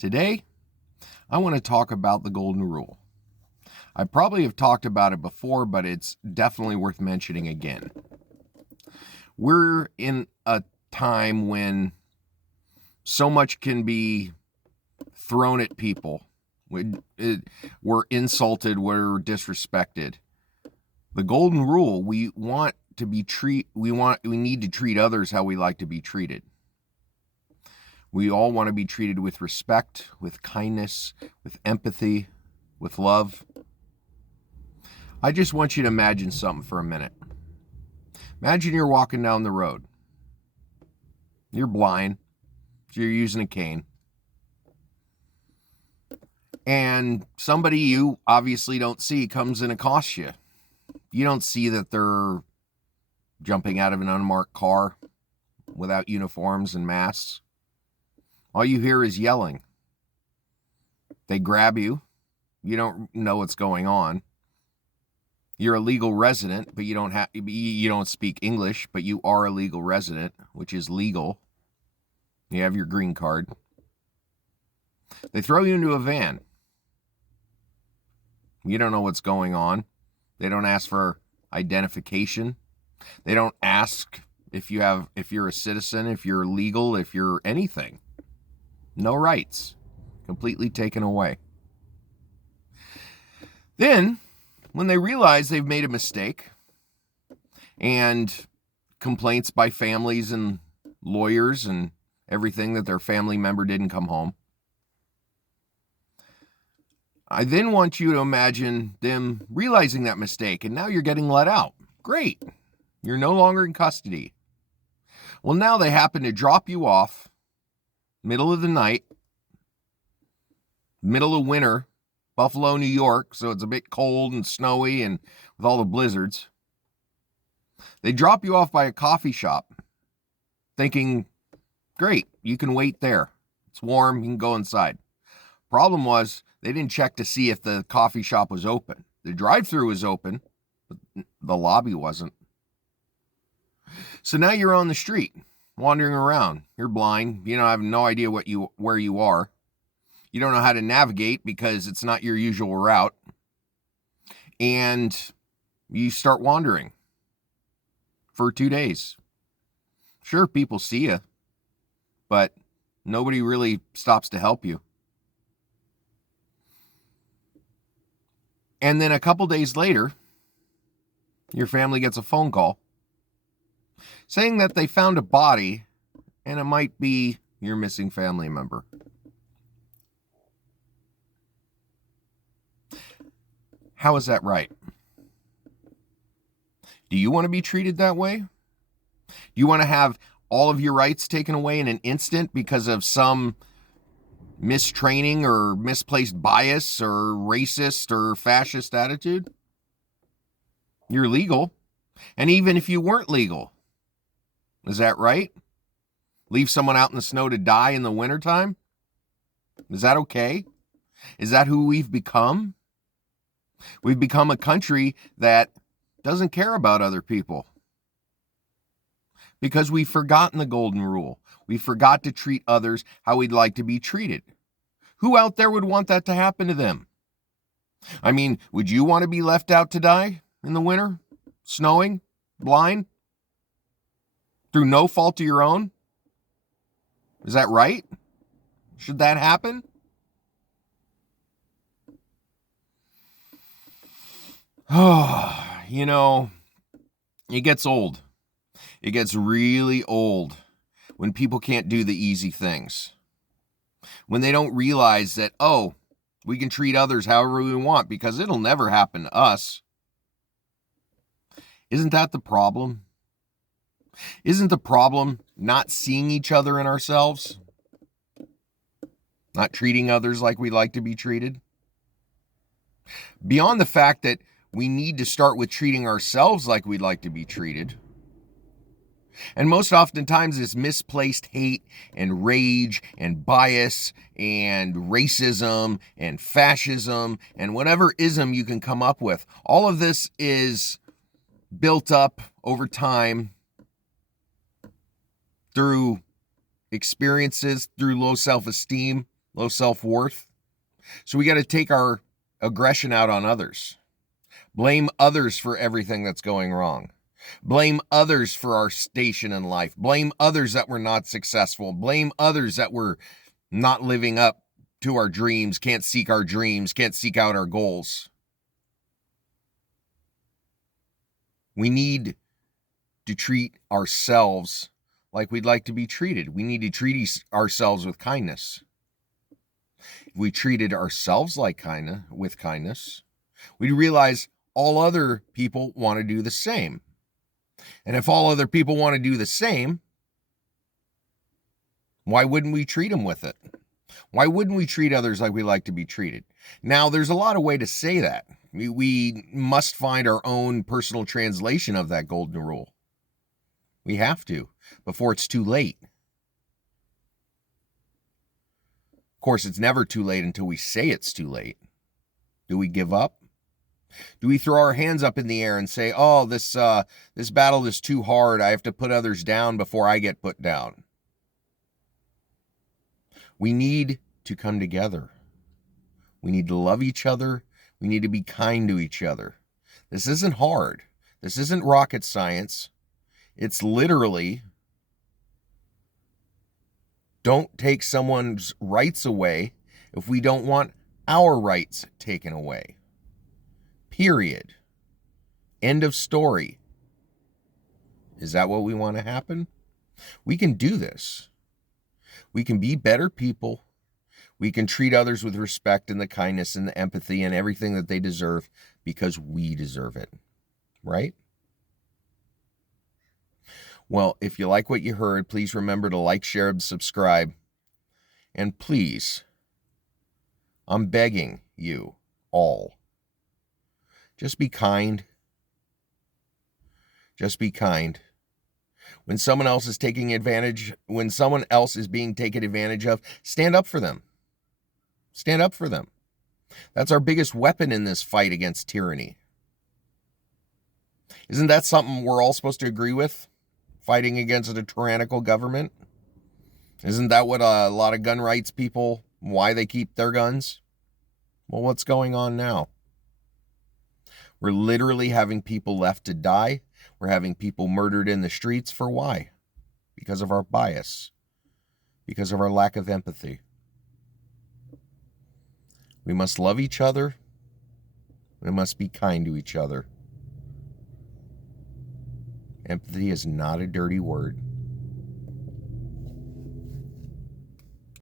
Today, I want to talk about the golden rule. I probably have talked about it before, but it's definitely worth mentioning again. We're in a time when so much can be thrown at people. We're insulted, we're disrespected. The golden rule, we need to treat others how we like to be treated. We all want to be treated with respect, with kindness, with empathy, with love. I just want you to imagine something for a minute. Imagine you're walking down the road. You're blind, so you're using a cane. And somebody you obviously don't see comes and accosts you. You don't see that they're jumping out of an unmarked car without uniforms and masks. All you hear is yelling. They grab you. You don't know what's going on. You're a legal resident, but you don't speak English, but you are a legal resident, which is legal. You have your green card. They throw you into a van. You don't know what's going on. They don't ask for identification. They don't ask if you're a citizen, if you're legal, if you're anything. No rights. Completely taken away. Then, when they realize they've made a mistake, and complaints by families and lawyers and everything that their family member didn't come home, I then want you to imagine them realizing that mistake, and now you're getting let out. Great. You're no longer in custody. Well, now they happen to drop you off middle of the night, middle of winter, Buffalo, New York, so it's a bit cold and snowy and with all the blizzards. They drop you off by a coffee shop thinking, great, you can wait there. It's warm, you can go inside. Problem was, they didn't check to see if the coffee shop was open. The drive-thru was open, but the lobby wasn't. So now you're on the street, wandering around. You're blind. You have no idea where you are. You don't know how to navigate because it's not your usual route. And you start wandering for 2 days. Sure, people see you, but nobody really stops to help you. And then a couple days later, your family gets a phone call saying that they found a body and it might be your missing family member. How is that right? Do you want to be treated that way? Do you want to have all of your rights taken away in an instant because of some mistraining or misplaced bias or racist or fascist attitude? You're legal. And even if you weren't legal, is that right? Leave someone out in the snow to die in the wintertime? Is that okay? Is that who we've become? We've become a country that doesn't care about other people because we've forgotten the golden rule. We forgot to treat others how we'd like to be treated. Who out there would want that to happen to them? I mean, would you want to be left out to die in the winter? Snowing? Blind? Through no fault of your own? Is that right? Should that happen? Oh, it gets old. It gets really old when people can't do the easy things. When they don't realize that, we can treat others however we want because it'll never happen to us. Isn't that the problem? Isn't the problem not seeing each other in ourselves? Not treating others like we like to be treated? Beyond the fact that we need to start with treating ourselves like we'd like to be treated. And most oftentimes it's misplaced hate and rage and bias and racism and fascism and whatever ism you can come up with. All of this is built up over time through experiences, through low self-esteem, low self-worth. So we got to take our aggression out on others. Blame others for everything that's going wrong. Blame others for our station in life. Blame others that we're not successful. Blame others that we're not living up to our dreams, can't seek our dreams, can't seek out our goals. We need to treat ourselves like we'd like to be treated. We need to treat ourselves with kindness. If we treated ourselves with kindness, we'd realize all other people want to do the same. And if all other people want to do the same, why wouldn't we treat them with it? Why wouldn't we treat others like we like to be treated? Now, there's a lot of way to say that. We must find our own personal translation of that golden rule. We have to, before it's too late. Of course, it's never too late until we say it's too late. Do we give up? Do we throw our hands up in the air and say, oh, this battle is too hard. I have to put others down before I get put down? We need to come together. We need to love each other. We need to be kind to each other. This isn't hard. This isn't rocket science. It's literally, don't take someone's rights away if we don't want our rights taken away. Period. End of story. Is that what we want to happen? We can do this. We can be better people. We can treat others with respect and the kindness and the empathy and everything that they deserve because we deserve it. Right? Well, if you like what you heard, please remember to like, share, and subscribe. And please, I'm begging you all, just be kind. Just be kind. When someone else is being taken advantage of, stand up for them. Stand up for them. That's our biggest weapon in this fight against tyranny. Isn't that something we're all supposed to agree with? Fighting against a tyrannical government? Isn't that what a lot of gun rights people, why they keep their guns? Well, what's going on now? We're literally having people left to die. We're having people murdered in the streets for why? Because of our bias. Because of our lack of empathy. We must love each other. We must be kind to each other. Empathy is not a dirty word.